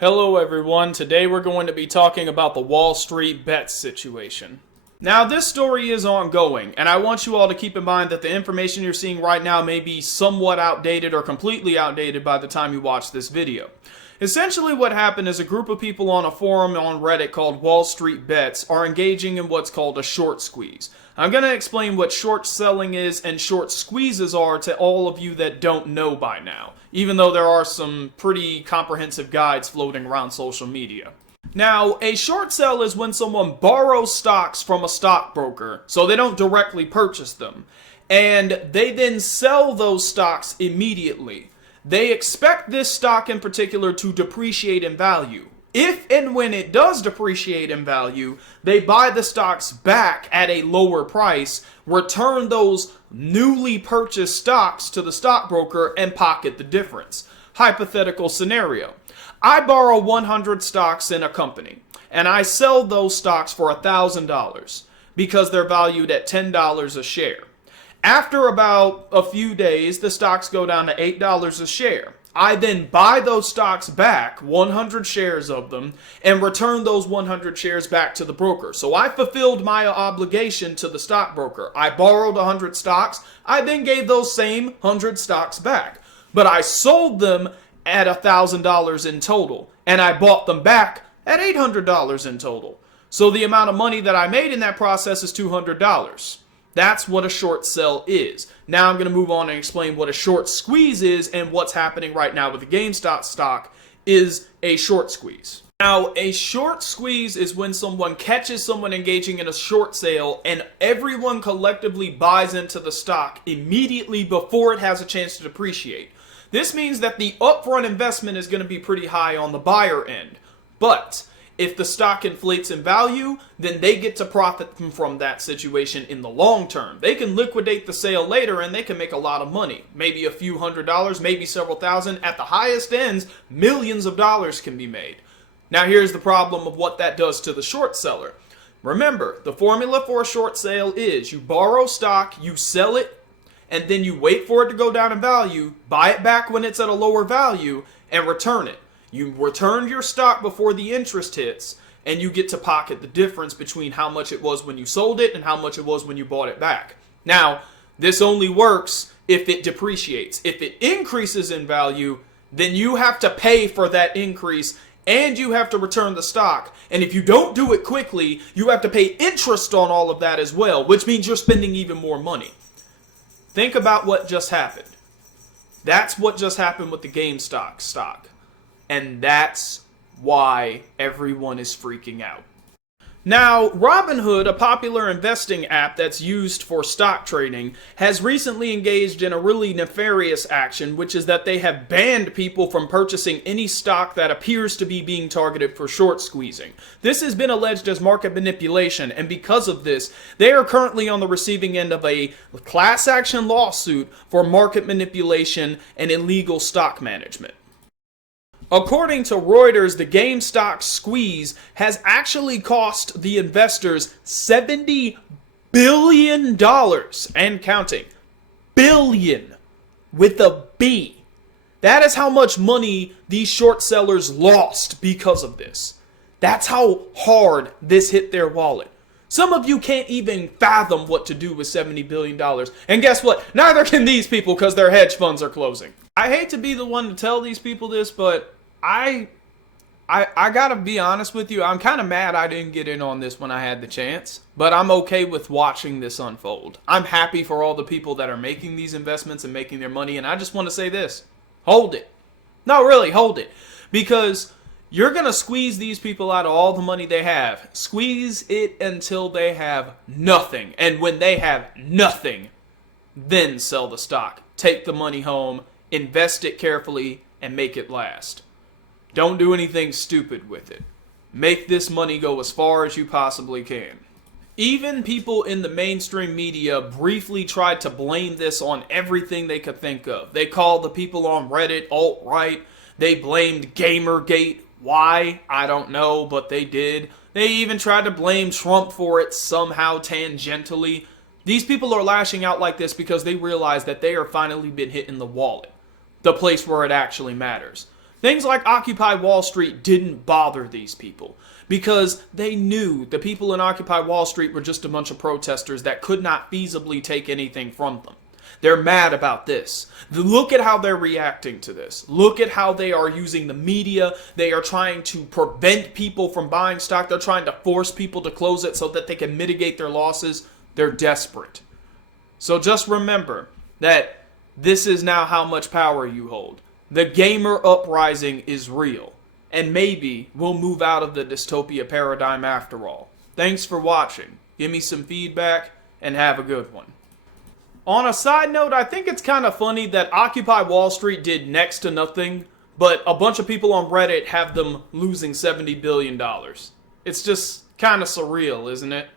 Hello everyone, today we're going to be talking about the Wall Street bets situation. Now this story is ongoing, and I want you all to keep in mind that the information you're seeing right now may be somewhat outdated or completely outdated by the time you watch this video. Essentially what happened is a group of people on a forum on Reddit called Wall Street Bets are engaging in what's called a short squeeze. I'm going to explain what short selling is and short squeezes are to all of you that don't know by now, even though there are some pretty comprehensive guides floating around social media. Now, a short sell is when someone borrows stocks from a stockbroker, so they don't directly purchase them, and they then sell those stocks immediately. They expect this stock in particular to depreciate in value. If and when it does depreciate in value, they buy the stocks back at a lower price, return those newly purchased stocks to the stockbroker, and pocket the difference. Hypothetical scenario. I borrow 100 stocks in a company, and I sell those stocks for $1,000 because they're valued at $10 a share. After about a few days, the stocks go down to $8 a share. I then buy those stocks back, 100 shares of them, and return those 100 shares back to the broker. So I fulfilled my obligation to the stockbroker. I borrowed 100 stocks. I then gave those same 100 stocks back. But I sold them at $1,000 in total, and I bought them back at $800 in total. So the amount of money that I made in that process is $200. That's what a short sell is. Now I'm going to move on and explain what a short squeeze is, and what's happening right now with the Gamestop stock is a short squeeze. Now, a short squeeze is when someone catches someone engaging in a short sale and everyone collectively buys into the stock immediately before it has a chance to depreciate. This means that the upfront investment is going to be pretty high on the buyer end. But if the stock inflates in value, then they get to profit from that situation in the long term. They can liquidate the sale later and they can make a lot of money. Maybe a few $100s, maybe several thousand. At the highest ends, millions of dollars can be made. Now here's the problem of what that does to the short seller. Remember, the formula for a short sale is you borrow stock, you sell it, and then you wait for it to go down in value, buy it back when it's at a lower value, and return it. You return your stock before the interest hits, and you get to pocket the difference between how much it was when you sold it and how much it was when you bought it back. Now, this only works if it depreciates. If it increases in value, then you have to pay for that increase, and you have to return the stock. And if you don't do it quickly, you have to pay interest on all of that as well, which means you're spending even more money. Think about what just happened. That's what just happened with the GameStop stock. And that's why everyone is freaking out. Now, Robinhood, a popular investing app that's used for stock trading, has recently engaged in a really nefarious action, which is that they have banned people from purchasing any stock that appears to be being targeted for short squeezing. This has been alleged as market manipulation, and because of this, they are currently on the receiving end of a class action lawsuit for market manipulation and illegal stock management. According to Reuters, the GameStop squeeze has actually cost the investors $70 billion and counting. Billion with a B. That is how much money these short sellers lost because of this. That's how hard this hit their wallet. Some of you can't even fathom what to do with $70 billion. And guess what? Neither can these people because their hedge funds are closing. I hate to be the one to tell these people this, but I gotta be honest with you. I'm kind of mad I didn't get in on this when I had the chance, but I'm okay with watching this unfold. I'm happy for all the people that are making these investments and making their money, and I just want to say this. Hold it. No, really, hold it. Because you're going to squeeze these people out of all the money they have. Squeeze it until they have nothing. And when they have nothing, then sell the stock. Take the money home, invest it carefully, and make it last. Don't do anything stupid with it. Make this money go as far as you possibly can. Even people in the mainstream media briefly tried to blame this on everything they could think of. They called the people on Reddit alt-right. They blamed Gamergate. Why? I don't know, but they did. They even tried to blame Trump for it somehow tangentially. These people are lashing out like this because they realize that they are finally been hit in the wallet. The place where it actually matters. Things like Occupy Wall Street didn't bother these people because they knew the people in Occupy Wall Street were just a bunch of protesters that could not feasibly take anything from them. They're mad about this. Look at how they're reacting to this. Look at how they are using the media. They are trying to prevent people from buying stock. They're trying to force people to close it so that they can mitigate their losses. They're desperate. So just remember that this is now how much power you hold. The gamer uprising is real. And maybe we'll move out of the dystopia paradigm after all. Thanks for watching. Give me some feedback and have a good one. On a side note, I think it's kind of funny that Occupy Wall Street did next to nothing, but a bunch of people on Reddit have them losing $70 billion. It's just kind of surreal, isn't it?